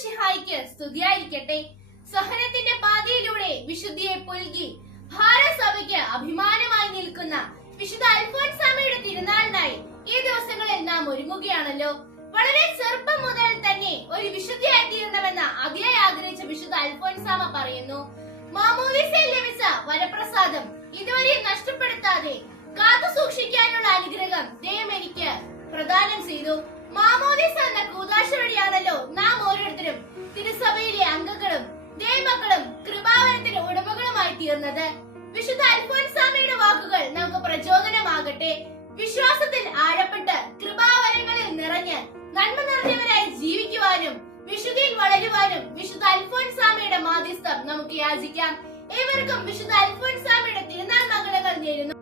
സ്തുതിയായിരിക്കട്ടെ. സഹനത്തിന്റെ പാതയിലൂടെ വിശുദ്ധിയെ പുൽകി ഭാരതസഭയ്ക്ക് അഭിമാനമായി നിൽക്കുന്ന വിശുദ്ധ അൽഫോൻസാമയുടെ തിരുനാളിനായി ഈ ദിവസങ്ങളിൽ നാം ഒരുങ്ങുകയാണല്ലോ. വളരെ ചെറുപ്പം മുതൽ തന്നെ ഒരു വിശുദ്ധിയായി തീരണമെന്ന് അതിയായി ആഗ്രഹിച്ച വിശുദ്ധ അൽഫോൻസാമ പറയുന്നു, മാമോദീസയിൽ ലഭിച്ച വരപ്രസാദം ഇതുവരെ നഷ്ടപ്പെടുത്താതെ കാത്തു സൂക്ഷിക്കാനുള്ള അനുഗ്രഹം ദൈവം എനിക്ക് പ്രദാനം ചെയ്തു. മാമോദീസ എന്ന കൂദാശ വഴിയാണല്ലോ നാം ഓരോരുത്തരും തിരുസഭയിലെ അംഗങ്ങളും ദൈവമക്കളും കൃപാവരത്തിന് ഉടമകളുമായി തീർന്നത്. വിശുദ്ധ അൽഫോൻസാമയുടെ വാക്കുകൾ നമുക്ക് പ്രചോദനമാകട്ടെ. വിശ്വാസത്തിൽ ആഴപ്പെട്ട് കൃപാവരങ്ങളിൽ നിറഞ്ഞ് നന്മ നിറഞ്ഞവരായി ജീവിക്കുവാനും വിശുദ്ധിയിൽ വളരുവാനും വിശുദ്ധ അൽഫോൻസാമയുടെ മാധ്യസ്ഥം നമുക്ക് യാചിക്കാം. ഏവർക്കും വിശുദ്ധ അൽഫോൻസാമയുടെ തിരുനാൾ മംഗളങ്ങൾ നേരുന്നു.